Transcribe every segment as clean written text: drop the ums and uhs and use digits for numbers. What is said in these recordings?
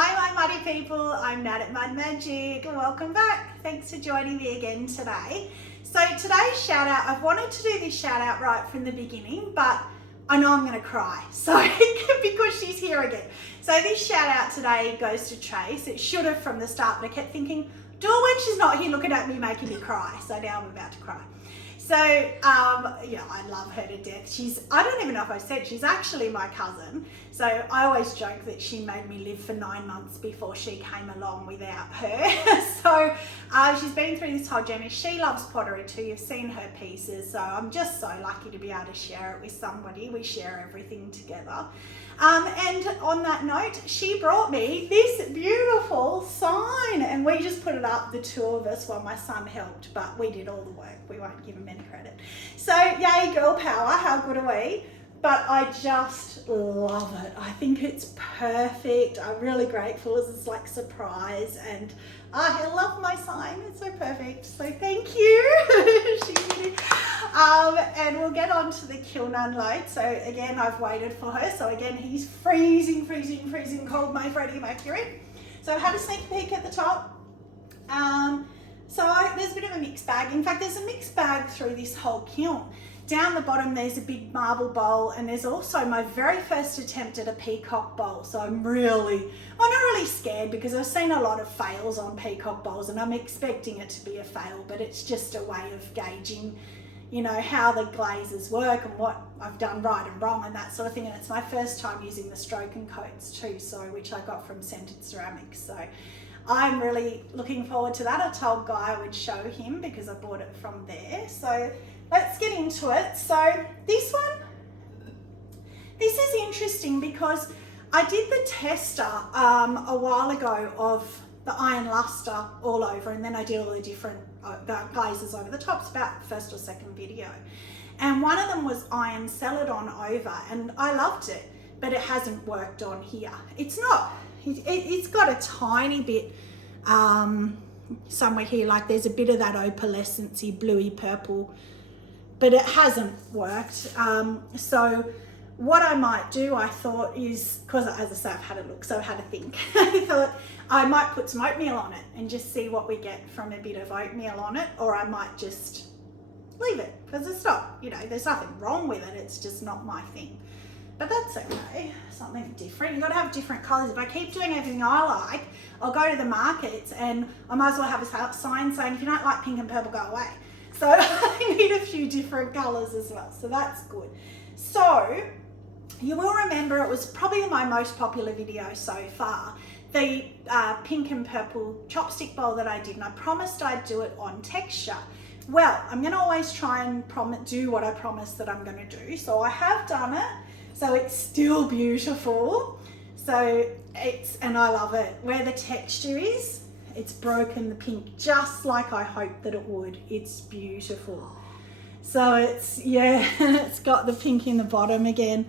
Hi, my muddy people. I'm Nat at Mud Magic. Welcome back. Thanks for joining me again today. So today's shout out, I've wanted to do this shout out right from the beginning, but I know I'm going to cry. So because she's here again. So this shout out today goes to Trace. It should have from the start, but I kept thinking, do it when she's not here looking at me making me cry. So now I'm about to cry. So, yeah, I love her to death. I don't even know if I said, she's actually my cousin. So I always joke that she made me live for 9 months before she came along without her. So she's been through this whole journey. She loves pottery too. You've seen her pieces. So I'm just so lucky to be able to share it with somebody. We share everything together. And on that note, she brought me this beautiful sign and we just put it up, the two of us, while my son helped, but we did all the work. We won't give him any credit. So yay, girl power, how good are we? But I just love it. I think it's perfect. I'm really grateful as it's like surprise, and I love my sign. It's so perfect. So thank you. And we'll get on to the kiln unload. So again, I've waited for her. So again, he's freezing cold, my Freddie Mercury. So I had a sneak peek at the top. There's a bit of a mixed bag. In fact, there's a mixed bag through this whole kiln. Down the bottom, there's a big marble bowl, and there's also my very first attempt at a peacock bowl. So I'm not really scared because I've seen a lot of fails on peacock bowls and I'm expecting it to be a fail, but it's just a way of gauging, you know, how the glazes work and what I've done right and wrong and that sort of thing. And it's my first time using the stroke and coats too, so which I got from Scented Ceramics. So I'm really looking forward to that. I told Guy I would show him because I bought it from there. So let's get into it. So this is interesting because I did the tester a while ago of the iron luster all over, and then I did all the different glazes over the top. It's about the first or second video. And one of them was iron celadon over, and I loved it, but it hasn't worked on here. It's got a tiny bit somewhere here, like there's a bit of that opalescent-y bluey purple, but it hasn't worked. So what I might do, I thought, is, because as I say, I've had a look, so I had a think. I thought I might put some oatmeal on it and just see what we get from a bit of oatmeal on it, or I might just leave it, because it's not, you know, there's nothing wrong with it, it's just not my thing. But that's okay, something different. You've got to have different colours. If I keep doing everything I like, I'll go to the markets and I might as well have a sign saying, if you don't like pink and purple, go away. So I need a few different colours as well, so that's good. So you will remember it was probably my most popular video so far, the pink and purple chopstick bowl that I did, and I promised I'd do it on texture. Well, I'm going to always try and do what I promised that I'm going to do. So I have done it. So it's still beautiful. So and I love it. Where the texture is, it's broken the pink just like I hoped that it would. It's beautiful. So it's got the pink in the bottom again.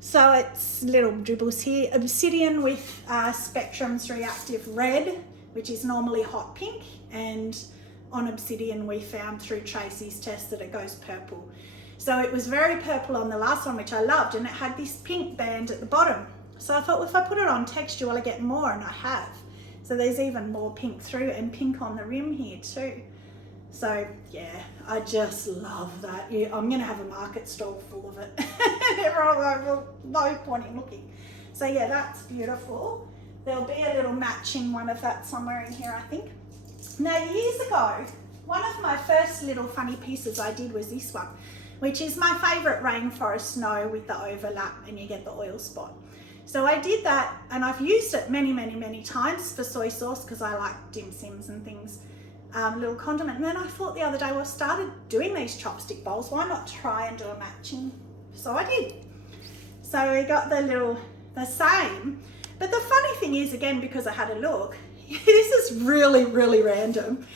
So it's little dribbles here. Obsidian with Spectrum's Reactive Red, which is normally hot pink. And on Obsidian, we found through Tracy's test that it goes purple. So it was very purple on the last one, which I loved, and it had this pink band at the bottom. So I thought, well, if I put it on texture, will I get more? And I have. So there's even more pink through, and pink on the rim here too. So yeah, I just love that. Yeah, I'm gonna have a market stall full of it. Everyone will, no point in looking. So yeah, that's beautiful. There'll be a little matching one of that somewhere in here, I think. Now, years ago, one of my first little funny pieces I did was this one, which is my favourite rainforest snow with the overlap and you get the oil spot. So I did that, and I've used it many times for soy sauce because I like dim sims and things, little condiment. And then I thought the other day, well, I started doing these chopstick bowls, why not try and do a matching? So I did. So we got the same. But the funny thing is, again, because I had a look, this is really random.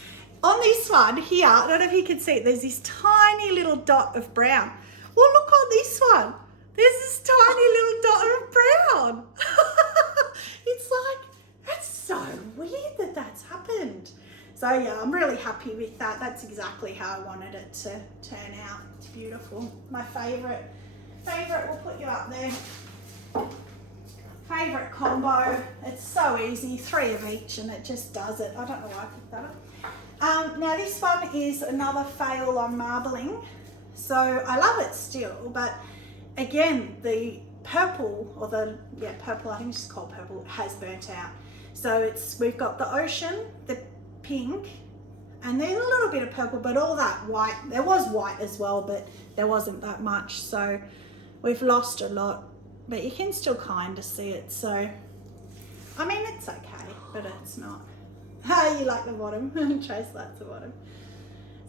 On this one here, I don't know if you can see it, there's this tiny little dot of brown. Well, look on this one. There's this tiny little dot of brown. It's like, that's so weird that that's happened. So yeah, I'm really happy with that. That's exactly how I wanted it to turn out. It's beautiful. My favourite, we'll put you up there. favourite combo. It's so easy, 3 of each, and it just does it. I don't know why I picked that up. Now this one is another fail on marbling. So I love it still, but again, the purple, or purple, I think it's just called purple, has burnt out. So we've got the ocean, the pink, and there's a little bit of purple, but all that white, there was white as well, but there wasn't that much. So we've lost a lot, but you can still kind of see it. So, I mean, it's okay, but it's not. You like the bottom? Trace likes the bottom.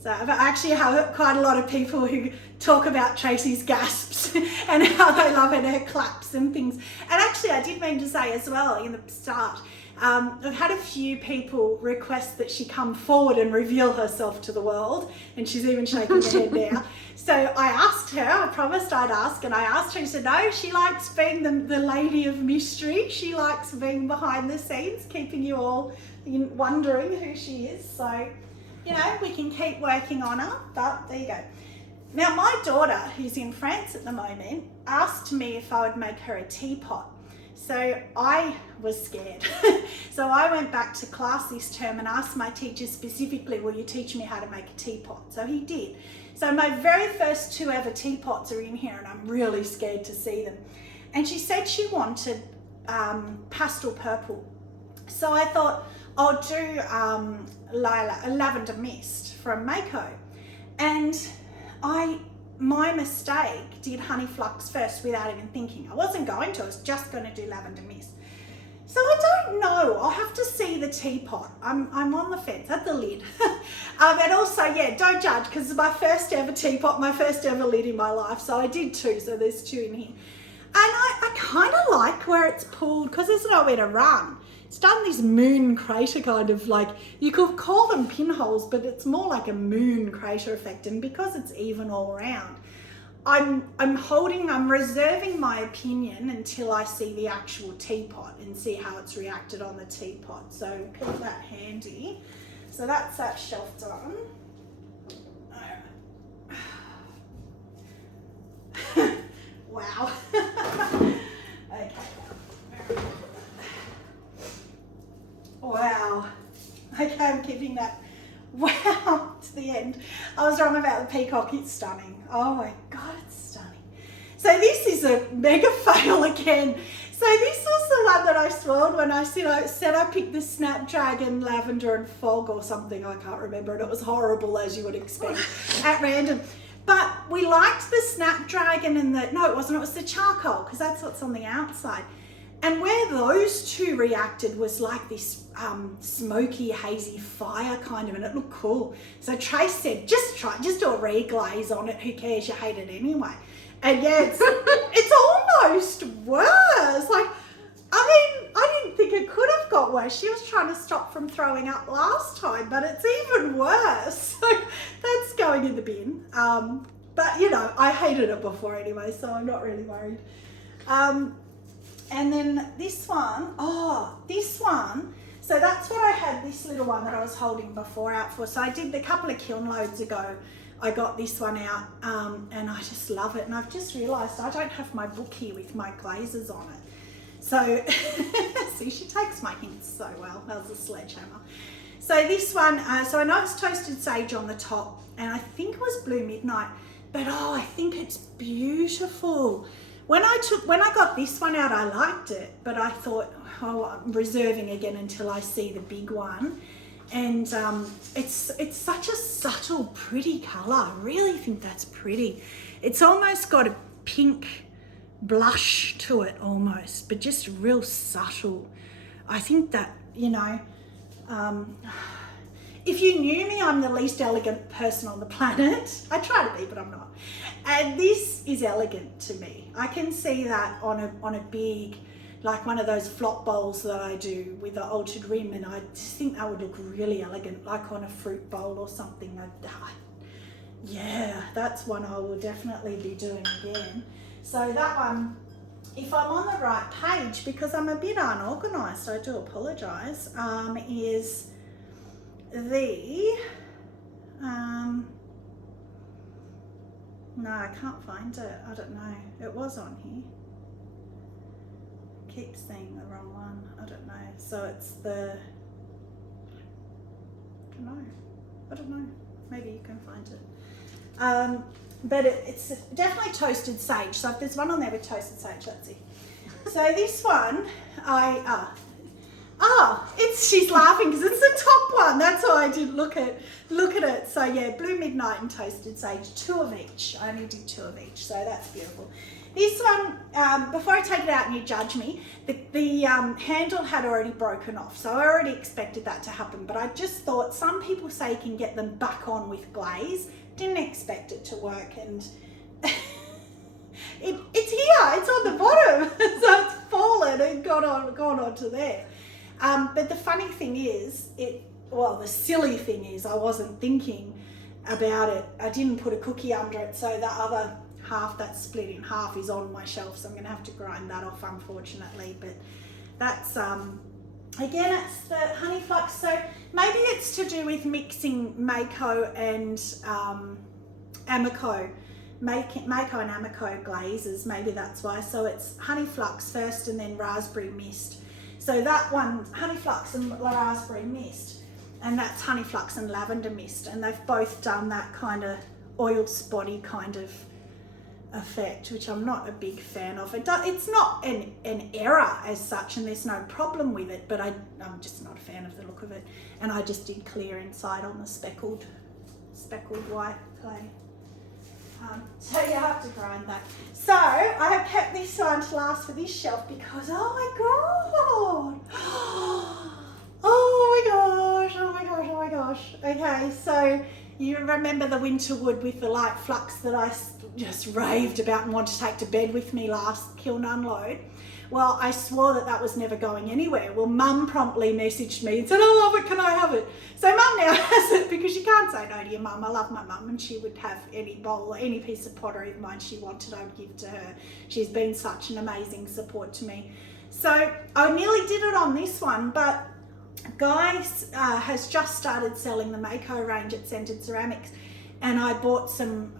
So I actually have quite a lot of people who talk about Tracy's gasps and how they love it, her claps and things. And actually, I did mean to say as well in the start, I've had a few people request that she come forward and reveal herself to the world, and she's even shaking her head now. So I asked her, I promised I'd ask, and I asked her, and she said, no, she likes being the lady of mystery. She likes being behind the scenes, keeping you all wondering who she is. So, you know, we can keep working on her, but there you go. Now, my daughter, who's in France at the moment, asked me if I would make her a teapot. So I was scared. So I went back to class this term and asked my teacher specifically, will you teach me how to make a teapot? So he did. So my very first 2 ever teapots are in here, and I'm really scared to see them. And she said she wanted pastel purple. So I thought I'll do lavender mist from Mayco. And my mistake, did honey flux first without even thinking. I wasn't going to, I was just going to do lavender mist. So I don't know, I'll have to see the teapot. I'm on the fence, at the lid. And also, yeah, don't judge, because it's my first ever teapot, my first ever lid in my life. So I did 2, so there's 2 in here. And I kind of like where it's pulled, because there's nowhere to run. It's done this moon crater kind of, like, you could call them pinholes, but it's more like a moon crater effect. And because it's even all around, I'm reserving my opinion until I see the actual teapot and see how it's reacted on the teapot. So keep that handy. So that's that shelf done. All right. Wow. Okay. Wow. Okay, I'm keeping that. Wow, to the end. I was wrong about the peacock. It's stunning. Oh my God, it's stunning. So this is a mega fail again. So this was the one that I swirled when I said I picked the Snapdragon, Lavender and Fog or something. I can't remember, and it was horrible, as you would expect, at random. But we liked the Snapdragon and no, it wasn't. It was the charcoal, because that's what's on the outside. And where those 2 reacted was like this smoky, hazy fire kind of, and it looked cool. So Trace said, just do a reglaze on it. Who cares? You hate it anyway. And yeah, it's almost worse. Like, I mean, I didn't think it could have got worse. She was trying to stop from throwing up last time, but it's even worse. So that's going in the bin. But you know, I hated it before anyway, so I'm not really worried. And then this one, so that's what I had, this little one that I was holding before out for. So I did a couple of kiln loads ago, I got this one out, and I just love it. And I've just realised I don't have my book here with my glazes on it. So, see, she takes my hints so well. That was a sledgehammer. So this one, so I know it's toasted sage on the top, and I think it was Blue Midnight, but oh, I think it's beautiful. When I got this one out, I liked it, but I thought, oh, I'm reserving again until I see the big one. And it's such a subtle, pretty colour. I really think that's pretty. It's almost got a pink blush to it almost, but just real subtle. I think that, you know, if you knew me, I'm the least elegant person on the planet. I try to be, but I'm not. And this is elegant to me. I can see that on a big, like one of those flop bowls that I do with the altered rim, and I just think that would look really elegant, like on a fruit bowl or something. Yeah, that's one I will definitely be doing again. So that one, if I'm on the right page, because I'm a bit unorganised, I do apologise, is the, no, I can't find it. I don't know. It was on here. keep seeing the wrong one. I don't know. So it's the, I don't know. Maybe you can find it. But it's definitely toasted sage. So if there's one on there with toasted sage, let's see. So this one, she's laughing because it's the top one. That's why I didn't look at it. So yeah, Blue Midnight and Toasted Sage, 2 of each. I only did 2 of each, so that's beautiful. This one, before I take it out and you judge me, the handle had already broken off, so I already expected that to happen, but I just thought, some people say you can get them back on with glaze. Didn't expect it to work, and it's here, it's on the bottom, so it's fallen and gone onto there. But the funny thing is, the silly thing is, I wasn't thinking about it. I didn't put a cookie under it, so the other half that's split in half is on my shelf, so I'm going to have to grind that off, unfortunately. But that's, again, it's the honey flux. So maybe it's to do with mixing Mayco and Amaco. Mayco and Amaco glazes, maybe that's why. So it's honey flux first and then raspberry mist. So that one, honey flux and raspberry mist, and that's honey flux and lavender mist, and they've both done that kind of oiled spotty kind of effect, which I'm not a big fan of. It's not an error as such, and there's no problem with it, but I'm just not a fan of the look of it. And I just did clear inside on the speckled white clay. So you have to grind that. So I have kept this one to last for this shelf because, oh my god, oh my gosh. Okay, so you remember the winter wood with the light flux that I just raved about and wanted to take to bed with me last kiln unload? Well, I swore that was never going anywhere. Well, Mum promptly messaged me and said, I love it, can I have it? So Mum now has it, because you can't say no to your mum. I love my mum, and she would have any bowl or any piece of pottery of mine she wanted, I would give to her. She's been such an amazing support to me. So I nearly did it on this one, but Guy has just started selling the Mayco range at Scented Ceramics, and I bought some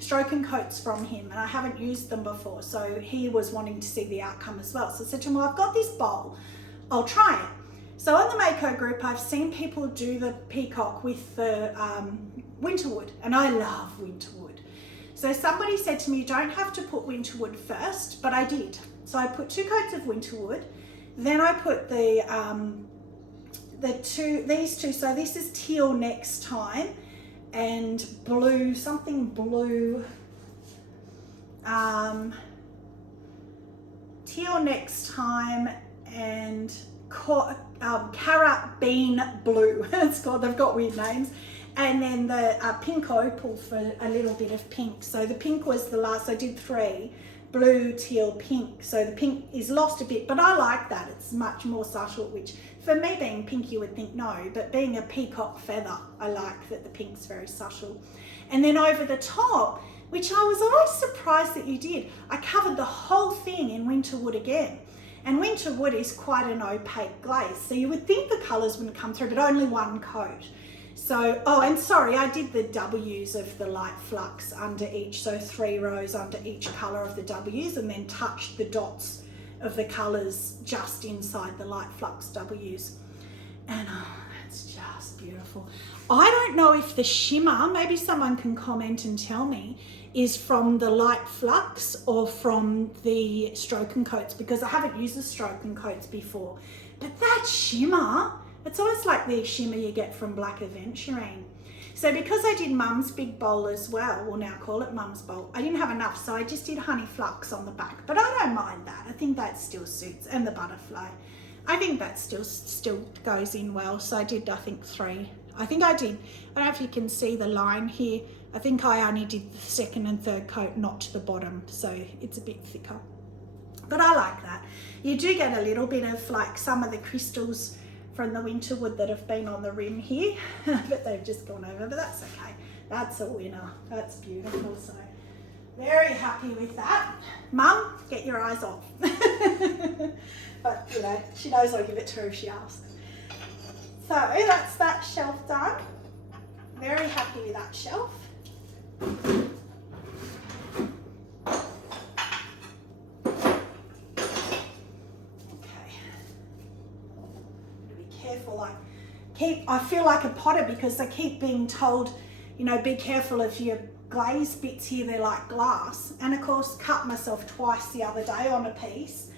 stroke and coats from him, and I haven't used them before, so he was wanting to see the outcome as well. So I said to him, well, I've got this bowl, I'll try it. So on the Amaco group, I've seen people do the Peacock with the winterwood, and I love winterwood. So somebody said to me, you don't have to put winterwood first, but I did. So I put 2 coats of winterwood, then I put these two, so this is Teal Next Time, and blue, something blue, Teal Next Time, and Carrot Bean Blue. It's called, they've got weird names. And then the pink opal for a little bit of pink. So the pink was the last, I did 3, blue, teal, pink. So the pink is lost a bit, but I like that. It's much more subtle, which for me being pink, you would think no, but being a peacock feather, I like that the pink's very subtle. And then over the top, which I was always surprised that you did, I covered the whole thing in winterwood again. And winterwood is quite an opaque glaze, so you would think the colours wouldn't come through, but only 1 coat. So, oh, and sorry, I did the W's of the light flux under each, so 3 rows under each colour of the W's, and then touched the dots of the colours just inside the light flux W's. And oh, that's just beautiful. I don't know if the shimmer, maybe someone can comment and tell me, is from the light flux or from the stroke and coats, because I haven't used the stroke and coats before. But that shimmer, it's almost like the shimmer you get from Black Aventurine. So because I did Mum's big bowl as well, we'll now call it Mum's bowl, I didn't have enough, so I just did honey flux on the back. But I don't mind that. I think that still suits, and the butterfly. I think that still goes in well. So I did, I think 3. I think I did. I don't know if you can see the line here. I think I only did the 2nd and 3rd coat, not to the bottom, so it's a bit thicker. But I like that. You do get a little bit of like some of the crystals from the winterwood that have been on the rim here, but they've just gone over, but that's okay. That's a winner. That's beautiful. So very happy with that. Mum, get your eyes off. But you know, she knows I'll give it to her if she asks. So that's that shelf done. Very happy with that shelf. careful. I feel like a potter because I keep being told, you know, be careful of your glaze bits here, they're like glass. And of course, cut myself twice the other day on a piece.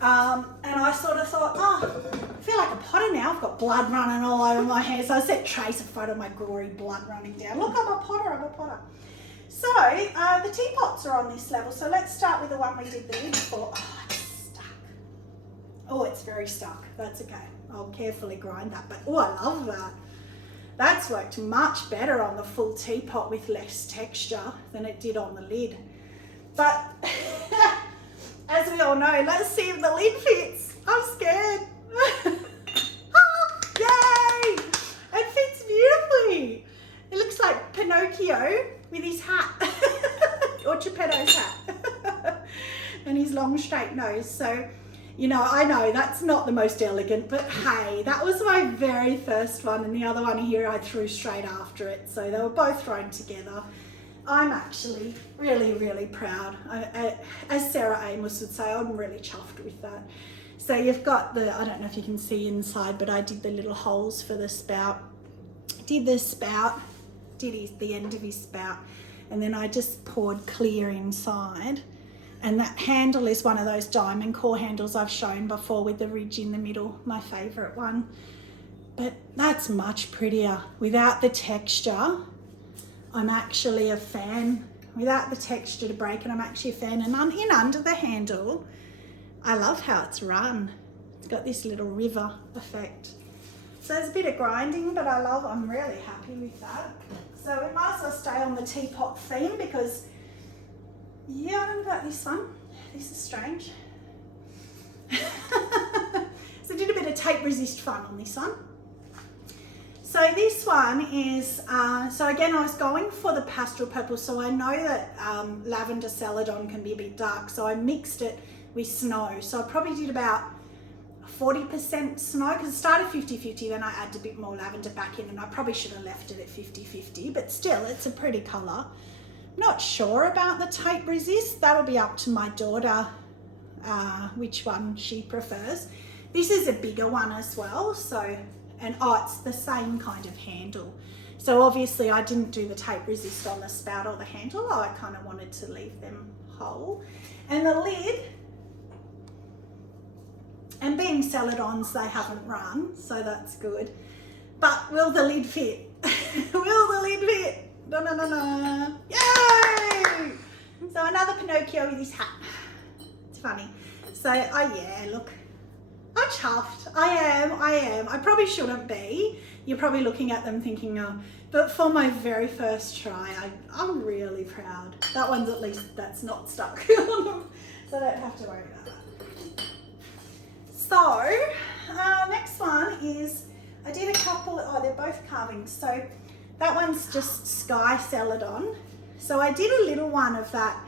And I sort of thought, oh, I feel like a potter now. I've got blood running all over my hair. So I sent Trace a photo of my gory blood running down. Look, I'm a potter. So the teapots are on this level. So let's start with the one we did the lid for. Oh, it's stuck. Oh, it's very stuck. That's okay. I'll carefully grind that. But oh, I love that. That's worked much better on the full teapot with less texture than it did on the lid. But as we all know, let's see if the lid fits. I'm scared. Yay! It fits beautifully. It looks like Pinocchio with his hat, or Geppetto's hat, and his long straight nose. So, you know, I know that's not the most elegant, but hey, that was my very first one, and the other one here I threw straight after it. So they were both thrown together. I'm actually really, really proud. As Sarah Amos would say, I'm really chuffed with that. So you've got the, I don't know if you can see inside, but I did the little holes for the spout. Did the spout, did the end of his spout, and then I just poured clear inside. And that handle is one of those diamond core handles I've shown before with the ridge in the middle, my favourite one. But that's much prettier without the texture. I'm actually a fan. Without the texture to break it, I'm actually a fan. And in under the handle, I love how it's run. It's got this little river effect. So there's a bit of grinding, but I'm really happy with that. So we might as well stay on the teapot theme because, yeah, I don't know about this one. This is strange. So I did a bit of tape resist fun on this one. So this one is, so again, I was going for the pastel purple. So I know that lavender celadon can be a bit dark. So I mixed it with snow. So I probably did about 40% snow because it started 50-50. Then I added a bit more lavender back in, and I probably should have left it at 50-50, but still it's a pretty color. Not sure about the tape resist. That'll be up to my daughter, which one she prefers. This is a bigger one as well. So, and oh, it's the same kind of handle. So obviously I didn't do the tape resist on the spout or the handle. I kind of wanted to leave them whole. And the lid, and being celadons, they haven't run, so that's good. But will the lid fit? Will the lid fit? No. Yay! So another Pinocchio with his hat. It's funny. So, oh yeah, look. I'm chuffed. I am. I probably shouldn't be. You're probably looking at them thinking, oh, but for my very first try, I'm really proud. That one's at least, that's not stuck on them, so I don't have to worry about that. So, next one is, I did a couple, oh, they're both carvings. So that one's just Sky Celadon. So I did a little one of that.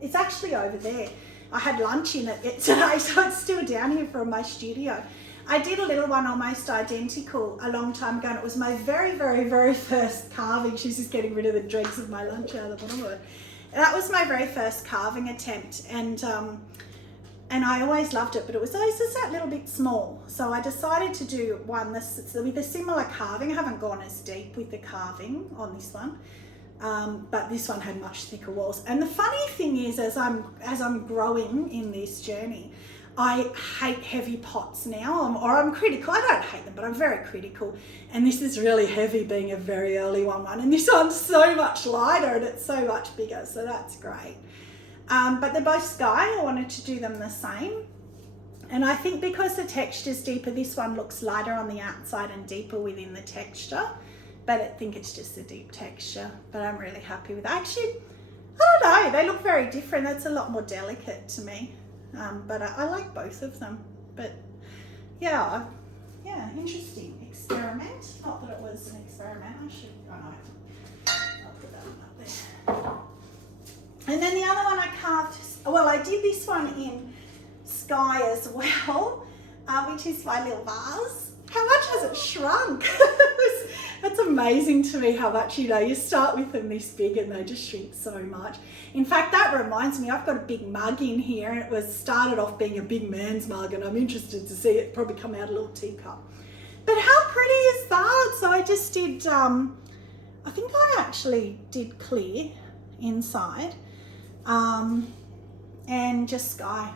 It's actually over there. I had lunch in it today, so it's still down here from my studio. I did a little one almost identical a long time ago, and it was my very, very, very first carving. She's just getting rid of the dregs of my lunch out of the bottom of it. That was my very first carving attempt, and I always loved it, but it was always just that little bit small. So I decided to do one with a similar carving. I haven't gone as deep with the carving on this one. But this one had much thicker walls. And the funny thing is, as I'm growing in this journey, I hate heavy pots now, or I'm critical. I don't hate them, but I'm very critical. And this is really heavy, being a very early one. And this one's so much lighter and it's so much bigger, so that's great. But they're both Sky. I wanted to do them the same. And I think because the texture's deeper, this one looks lighter on the outside and deeper within the texture. But I think it's just a deep texture, but I'm really happy with it. Actually, I don't know, they look very different. That's a lot more delicate to me, but I like both of them. But yeah, interesting experiment. Not that it was an experiment. I'll put that one up there. And then the other one I carved, well, I did this one in Sky as well, which is my little vase. How much has it shrunk? I It's amazing to me how much, you know, you start with them this big and they just shrink so much. In fact, that reminds me, I've got a big mug in here, and it was started off being a big man's mug, and I'm interested to see it probably come out a little teacup. But how pretty is that? So I just did, I think I actually did clear inside, and just sky.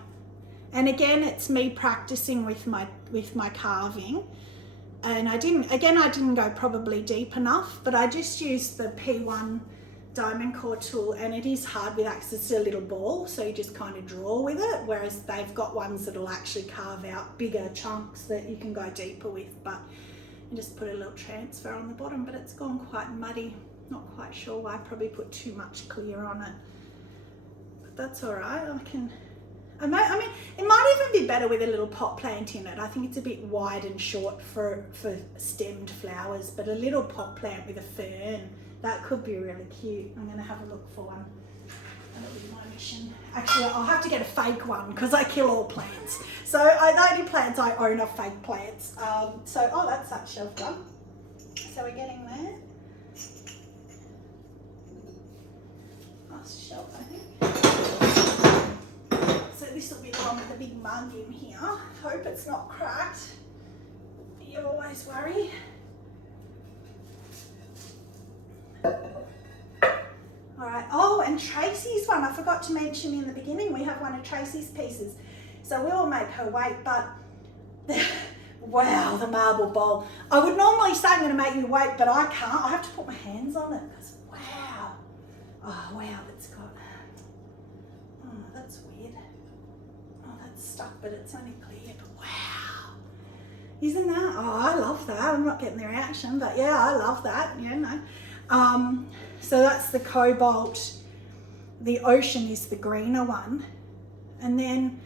And again, it's me practicing with my carving. And I didn't go probably deep enough, but I just used the P1 diamond core tool, and it is hard with access. It's a little ball, so you just kind of draw with it, whereas they've got ones that'll actually carve out bigger chunks that you can go deeper with. But you just put a little transfer on the bottom, but it's gone quite muddy. Not quite sure why. I probably put too much clear on it, but that's all right. I mean, it might even be better with a little pot plant in it. I think it's a bit wide and short for stemmed flowers, but a little pot plant with a fern, that could be really cute. I'm going to have a look for one. That'll be my mission. Actually, I'll have to get a fake one because I kill all plants. So the only plants I own are fake plants. Oh, that's that shelf done. So we're getting there. Last shelf, I think. So this will be the one with the big mug in here. Hope it's not cracked. You always worry. All right. Oh, and Tracy's one. I forgot to mention in the beginning, we have one of Tracy's pieces. So we will make her wait, but wow, the marble bowl. I would normally say I'm going to make you wait, but I can't. I have to put my hands on it because wow. Oh, wow, that's got, oh, that's weird. Oh, that's stuck, but it's only clear, but wow. Isn't that, oh, I love that. I'm not getting the reaction, but yeah, I love that, you know. So that's the cobalt. The ocean is the greener one. And then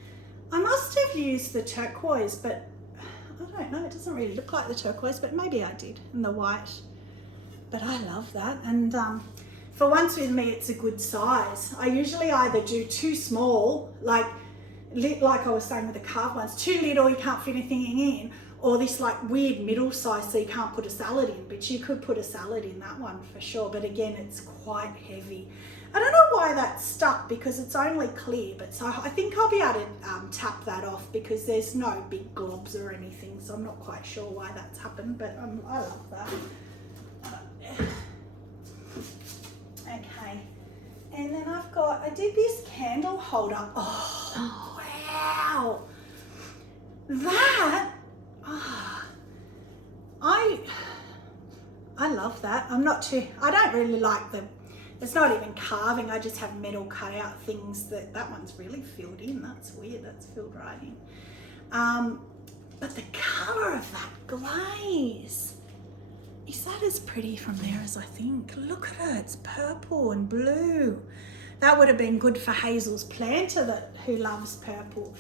I must have used the turquoise, but I don't know, it doesn't really look like the turquoise, but maybe I did, and the white. But I love that. And for once with me, it's a good size. I usually either do too small, like I was saying with the carved ones, too little, you can't fit anything in, or this like weird middle size, so you can't put a salad in, but you could put a salad in that one for sure. But again, it's quite heavy. I don't know why that's stuck because it's only clear, but so I think I'll be able to tap that off because there's no big globs or anything, so I'm not quite sure why that's happened, but I love that. Okay, and then I did this candle holder. Oh, wow. That, I love that. I don't really like it's not even carving, I just have metal cutout things that one's really filled in. That's weird, that's filled right in. But the colour of that glaze, is that as pretty from there as I think? Look at it, it's purple and blue. That would have been good for Hazel's planter who loves purple.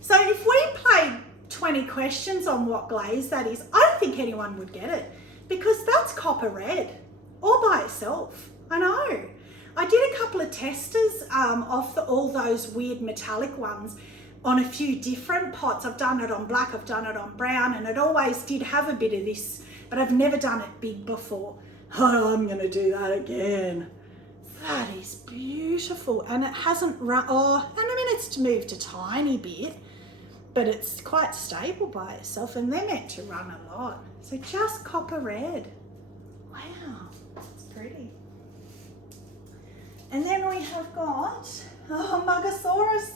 So if we played 20 questions on what glaze that is, I don't think anyone would get it because that's copper red all by itself. I know. I did a couple of testers of all those weird metallic ones on a few different pots. I've done it on black, I've done it on brown, and it always did have a bit of this, but I've never done it big before. Oh, I'm gonna do that again. That is beautiful, and it hasn't run, and I mean it's moved a tiny bit, but it's quite stable by itself, and they're meant to run a lot. So just copper red. Wow, it's pretty. And then we have got, Mugosaurus.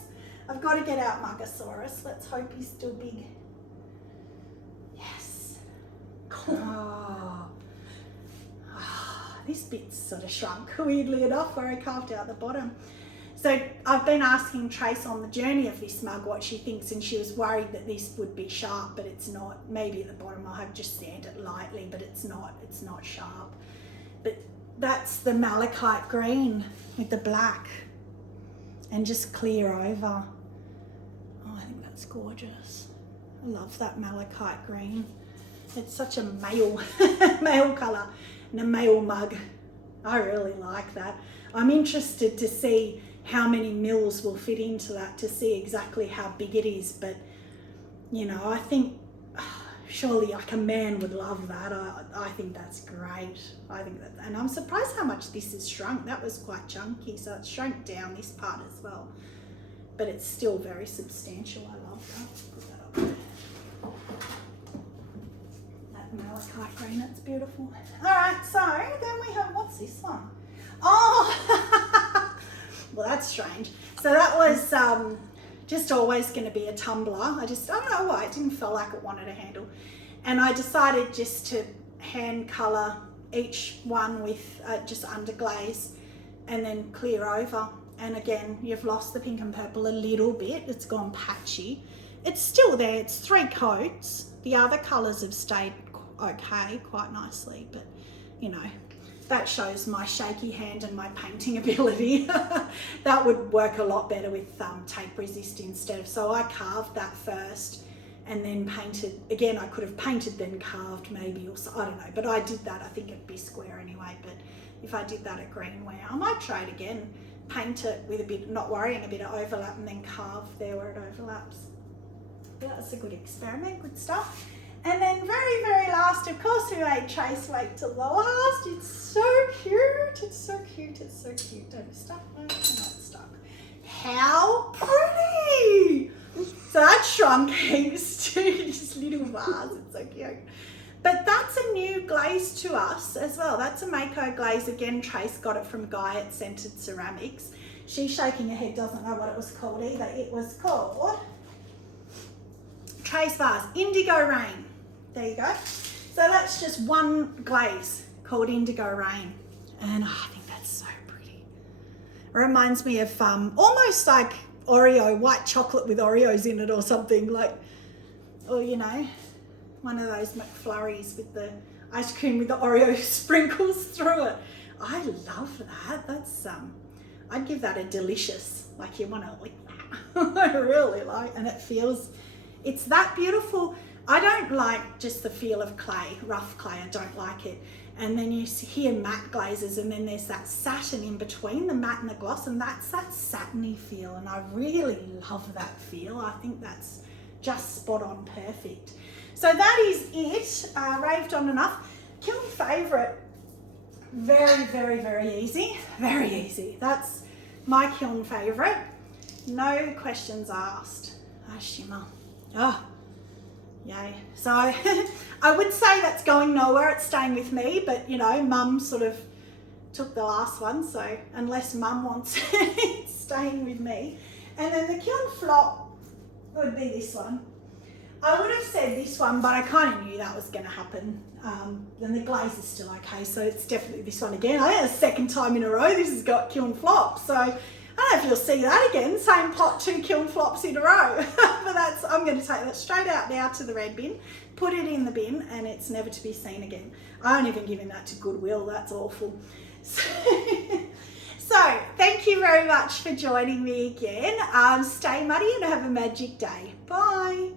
I've got to get out Mugosaurus. Let's hope he's still big. Yes. This bit's sort of shrunk, weirdly enough, where I carved out the bottom. So I've been asking Trace on the journey of this mug what she thinks, and she was worried that this would be sharp, but it's not. Maybe at the bottom I'll have just sand it lightly, but it's not sharp. But that's the malachite green with the black and just clear over. Oh, I think that's gorgeous. I love that malachite green. It's such a male colour and a male mug. I really like that. I'm interested to see how many mils will fit into that to see exactly how big it is. But, you know, I think surely like a man would love that. I think that's great. I think that, and I'm surprised how much this is shrunk. That was quite chunky, so it's shrunk down this part as well. But it's still very substantial. I love that. Put that up there. That malachite green, that's beautiful. All right, so then we have, what's this one? Oh, well, that's strange. So that was just always going to be a tumbler. I don't know why, it didn't feel like it wanted a handle. And I decided just to hand colour each one with just underglaze and then clear over. And again, you've lost the pink and purple a little bit. It's gone patchy. It's still there. It's 3 coats. The other colours have stayed okay, quite nicely. But, you know, that shows my shaky hand and my painting ability. That would work a lot better with tape resist instead of, so I carved that first and then painted. Again, I could have painted then carved maybe, or so, I don't know, but I did that. I think it'd be square anyway, but if I did that at greenware, I might try it again, paint it with a bit, not worrying a bit of overlap, and then carve there where it overlaps. But that's a good experiment, good stuff. And then very, very last, of course, we made Trace wait till the last. It's so cute. It's so cute. It's so cute. Don't be stuck. No, I'm not stuck. How pretty. So that shrunk heaps to this little vase. It's so cute. But that's a new glaze to us as well. That's a Mayco glaze. Again, Trace got it from Guy at Scented Ceramics. She's shaking her head, doesn't know what it was called either. It was called Trace Vase, Indigo Rain. There you go. So that's just one glaze called Indigo Rain. And I think that's so pretty. It reminds me of almost like Oreo, white chocolate with Oreos in it or something, like, or you know, one of those McFlurries with the ice cream with the Oreo sprinkles through it. I love that. That's I'd give that a delicious, like you want to lick that. I really like, and it feels, it's that beautiful. I don't like just the feel of clay, rough clay, I don't like it. And then you hear matte glazes, and then there's that satin in between the matte and the gloss, and that's that satiny feel, and I really love that feel. I think that's just spot on perfect. So that is it, raved on enough. Kiln favourite, very, very, very easy, very easy. That's my kiln favourite, no questions asked. Ah, shimmer, oh. Yay. So I would say that's going nowhere, it's staying with me, but you know, Mum sort of took the last one, so unless Mum wants it, it's staying with me. And then the kiln flop would be this one. I would have said this one, but I kind of knew that was going to happen. And the glaze is still okay, so it's definitely this one again. I think the second time in a row this has got kiln flop, so I don't know if you'll see that again, same pot, 2 kiln flops in a row. But that's, I'm going to take that straight out now to the red bin, put it in the bin, and it's never to be seen again. I haven't even given that to Goodwill, that's awful. So thank you very much for joining me again. Stay muddy and have a magic day. Bye.